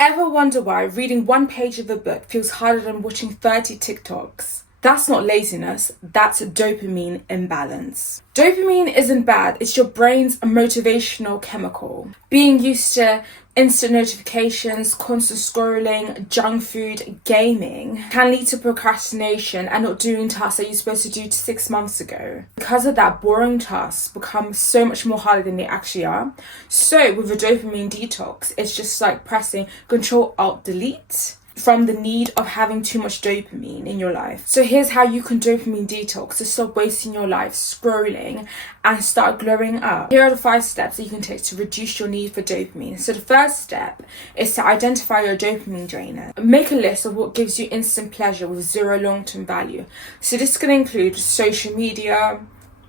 Ever wonder why reading one page of a book feels harder than watching 30 TikToks? That's not laziness, that's dopamine imbalance. Dopamine isn't bad, it's your brain's motivational chemical. Being used to instant notifications, constant scrolling, junk food, gaming can lead to procrastination and not doing tasks that you're supposed to do 6 months ago. Because of that, boring tasks become so much more harder than they actually are. So with a dopamine detox, it's just like pressing Control-Alt-Delete from the need of having too much dopamine in your life. So here's how you can dopamine detox to stop wasting your life scrolling and start glowing up. Here are the 5 steps that you can take to reduce your need for dopamine. So the first step is to identify your dopamine drainer. Make a list of what gives you instant pleasure with 0 long-term value. So this can include social media,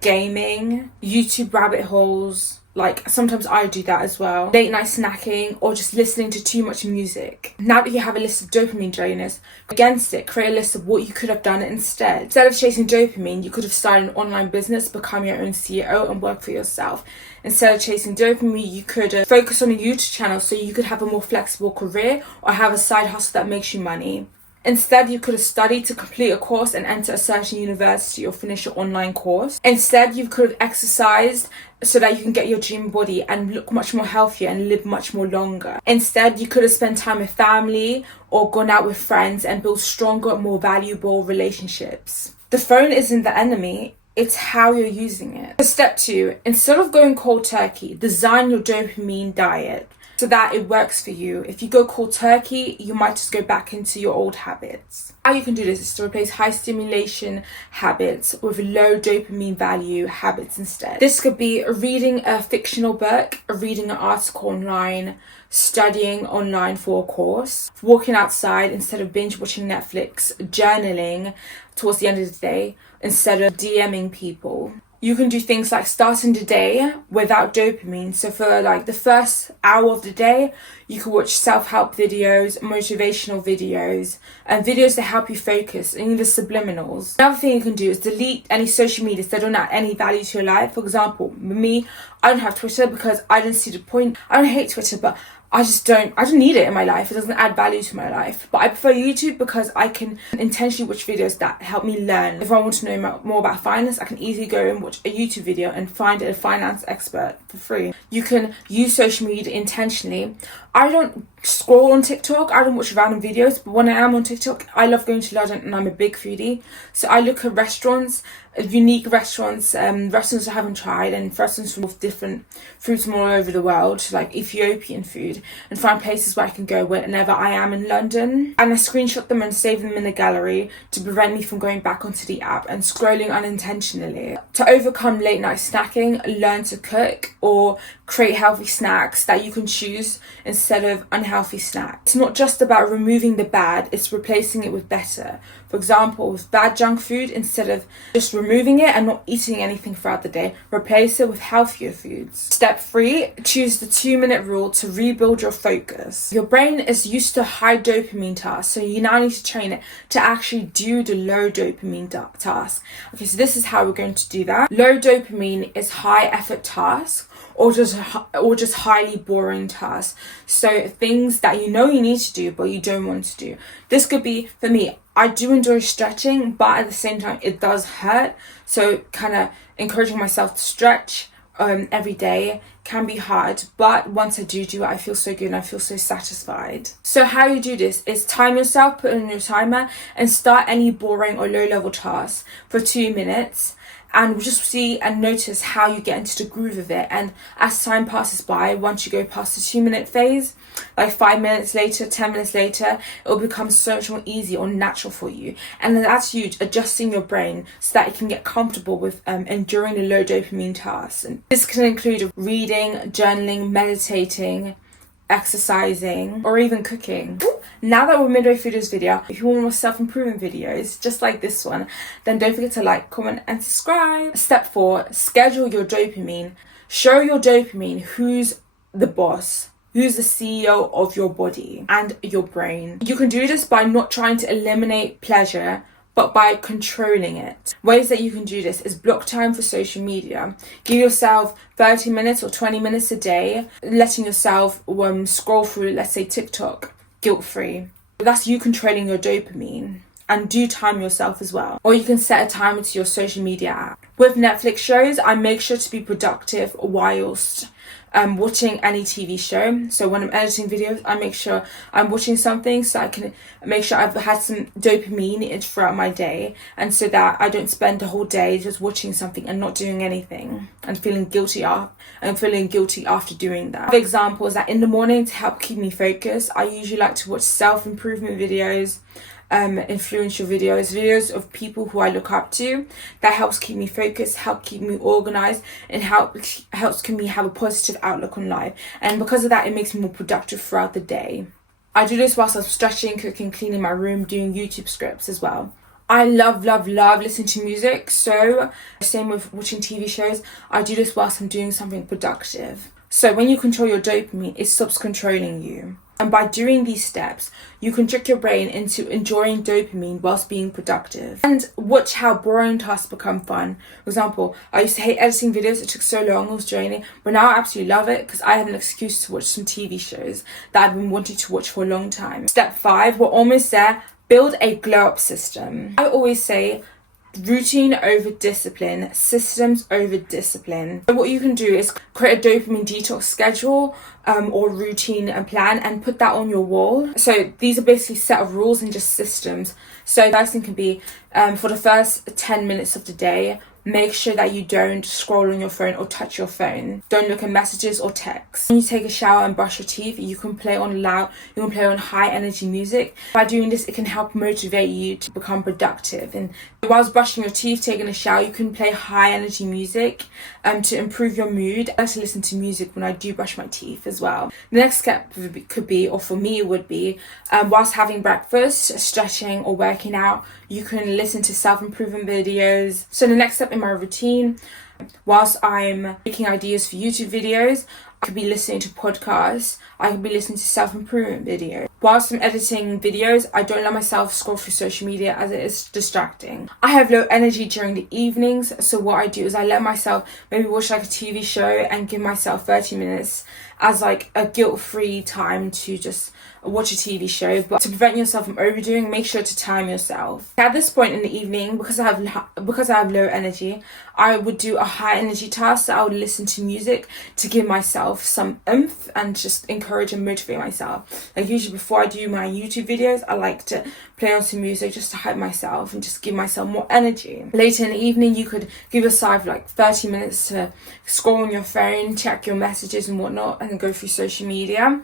gaming, YouTube rabbit holes, like sometimes I do that as well, late night snacking, or just listening to too much music. Now that you have a list of dopamine drainers, against it, create a list of what you could have done instead. Instead of chasing dopamine, you could have started an online business, become your own CEO and work for yourself. Instead of chasing dopamine, you could focus on a YouTube channel so you could have a more flexible career or have a side hustle that makes you money. Instead, you could have studied to complete a course and enter a certain university or finish your online course. Instead, you could have exercised so that you can get your dream body and look much more healthier and live much more longer. Instead, you could have spent time with family or gone out with friends and built stronger, more valuable relationships. The phone isn't the enemy. It's how you're using it. Step 2, instead of going cold turkey, design your dopamine diet so that it works for you. If you go cold turkey, you might just go back into your old habits. How you can do this is to replace high stimulation habits with low dopamine value habits instead. This could be reading a fictional book, reading an article online, studying online for a course, walking outside instead of binge watching Netflix, journaling towards the end of the day instead of DMing people. You can do things like starting the day without dopamine. So for like the first hour of the day, you can watch self-help videos, motivational videos, and videos that help you focus, and even subliminals. Another thing you can do is delete any social medias that don't add any value to your life. For example, with me, I don't have Twitter because I don't see the point. I don't hate Twitter, but I don't need it in my life. It doesn't add value to my life. But I prefer YouTube because I can intentionally watch videos that help me learn. If I want to know more about finance, I can easily go and watch a YouTube video and find a finance expert for free. You can use social media intentionally. I don't scroll on TikTok. I don't watch random videos. But when I am on TikTok, I love going to London and I'm a big foodie. So I look at restaurants, unique restaurants, restaurants I haven't tried, and restaurants from different foods from all over the world, like Ethiopian food, and find places where I can go whenever I am in London. And I screenshot them and save them in the gallery to prevent me from going back onto the app and scrolling unintentionally. To overcome late night snacking, learn to cook or create healthy snacks that you can choose instead of unhealthy snacks. It's not just about removing the bad, it's replacing it with better. For example, with bad junk food, instead of just removing it and not eating anything throughout the day, replace it with healthier foods. Step 3, choose the 2-minute rule to rebuild your focus. Your brain is used to high dopamine tasks, so you now need to train it to actually do the low dopamine task. Okay, so this is how we're going to do that. Low dopamine is high effort tasks, or just highly boring tasks. So things that you know you need to do but you don't want to do. This could be, for me, I do enjoy stretching, but at the same time it does hurt. So kind of encouraging myself to stretch every day can be hard, but once I do it, I feel so good and I feel so satisfied. So how you do this is time yourself, put on your timer, and start any boring or low level tasks for 2 minutes. And just see and notice how you get into the groove of it. And as time passes by, once you go past the 2-minute phase, like 5 minutes later, 10 minutes later, it will become so much more easy or natural for you. And that's huge, adjusting your brain so that it can get comfortable with enduring the low dopamine tasks. And this can include reading, journaling, meditating, exercising, or even cooking. Now that we're midway through this video, if you want more self-improvement videos just like this one, then don't forget to like, comment and subscribe. Step 4, schedule your dopamine. Show your dopamine who's the boss, who's the CEO of your body and your brain. You can do this by not trying to eliminate pleasure, but by controlling it. Ways that you can do this is block time for social media. Give yourself 30 minutes or 20 minutes a day, letting yourself scroll through, let's say, TikTok guilt-free. That's you controlling your dopamine. And do time yourself as well. Or you can set a timer to your social media app. With Netflix shows, I make sure to be productive whilst watching any TV show. So when I'm editing videos, I make sure I'm watching something so I can make sure I've had some dopamine throughout my day, and so that I don't spend the whole day just watching something and not doing anything and feeling guilty after doing that. For example, is that in the morning, to help keep me focused, I usually like to watch self-improvement videos, influential videos of people who I look up to. That helps keep me focused, help keep me organized, and helps me have a positive outlook on life. And because of that, it makes me more productive throughout the day. I do this whilst I'm stretching, cooking, cleaning my room, doing YouTube scripts as well. I love listening to music, so same with watching TV shows. I do this whilst I'm doing something productive. So when you control your dopamine, it stops controlling you. And by doing these steps, you can trick your brain into enjoying dopamine whilst being productive. And watch how boring tasks become fun. For example, I used to hate editing videos. It took so long, it was draining. But now I absolutely love it because I have an excuse to watch some TV shows that I've been wanting to watch for a long time. Step 5, we're almost there. Build a glow-up system. I always say, routine over discipline, systems over discipline. So what you can do is create a dopamine detox schedule or routine and plan, and put that on your wall. So these are basically set of rules and just systems. So the first thing can be for the first 10 minutes of the day, make sure that you don't scroll on your phone or touch your phone. Don't look at messages or texts. When you take a shower and brush your teeth, you can play on high energy music. By doing this, it can help motivate you to become productive. And whilst brushing your teeth, taking a shower, you can play high energy music to improve your mood. I like to listen to music when I do brush my teeth as well. The next step could be, or for me would be, whilst having breakfast, stretching or working out, you can listen to self-improvement videos. So the next step in my routine, whilst I'm making ideas for YouTube videos, I could be listening to podcasts, I could be listening to self-improvement videos. Whilst I'm editing videos, I don't let myself scroll through social media as it is distracting. I have low energy during the evenings, so what I do is I let myself maybe watch like a TV show and give myself 30 minutes as like a guilt-free time to just watch a TV show. But to prevent yourself from overdoing, make sure to time yourself. At this point in the evening, because I have low energy, I would do a high energy task. So I would listen to music to give myself some oomph and just encourage and motivate myself. Like usually before I do my YouTube videos, I like to play on some music just to hype myself and just give myself more energy. Later in the evening, you could give yourself like 30 minutes to scroll on your phone, check your messages and whatnot, and then go through social media.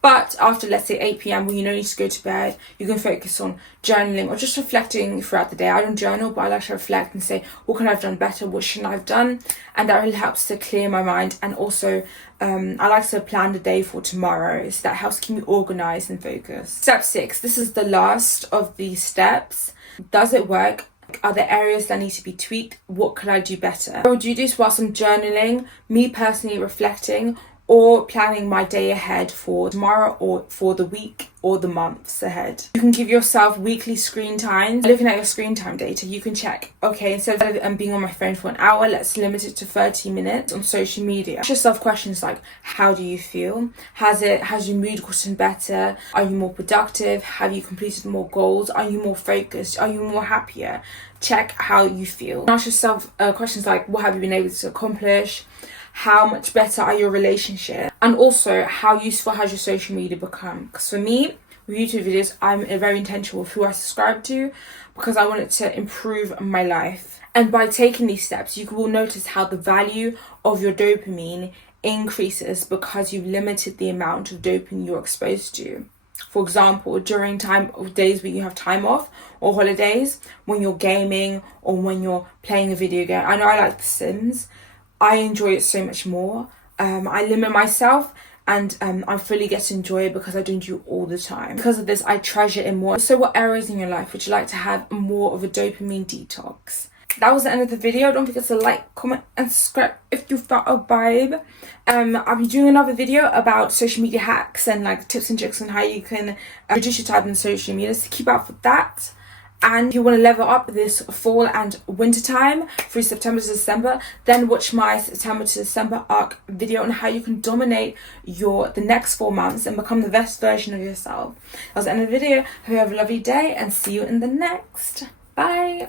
But after, let's say, 8 p.m, when you know you need to go to bed, you can focus on journaling or just reflecting throughout the day. I don't journal, but I like to reflect and say, what can I have done better? What shouldn't I have done? And that really helps to clear my mind. And also, I like to plan the day for tomorrow. So that helps keep me organized and focused. Step 6, this is the last of these steps. Does it work? Are there areas that need to be tweaked? What could I do better? I would do this whilst I'm journaling, me personally reflecting, or planning my day ahead for tomorrow or for the week or the months ahead. You can give yourself weekly screen times. Looking at your screen time data, you can check, okay, instead of being on my phone for an hour, let's limit it to 30 minutes on social media. Ask yourself questions like, how do you feel? Has your mood gotten better? Are you more productive? Have you completed more goals? Are you more focused? Are you more happier? Check how you feel. Ask yourself questions like, what have you been able to accomplish? How much better are your relationships? And also, how useful has your social media become? Because for me, with YouTube videos, I'm very intentional with who I subscribe to because I want it to improve my life. And by taking these steps, you will notice how the value of your dopamine increases because you've limited the amount of dopamine you're exposed to. For example, during days where you have time off or holidays, when you're gaming or when you're playing a video game. I know I like The Sims. I enjoy it so much more. I limit myself and I fully get to enjoy it because I don't do it all the time. Because of this, I treasure it more. So what areas in your life would you like to have more of a dopamine detox? That was the end of the video. Don't forget to like, comment and subscribe if you felt a vibe. I'll be doing another video about social media hacks and like tips and tricks on how you can reduce your time on social media. So keep up with that. And if you want to level up this fall and winter time through September to December, then watch my September to December arc video on how you can dominate the next 4 months and become the best version of yourself. That was the end of the video. Hope you have a lovely day and see you in the next. Bye.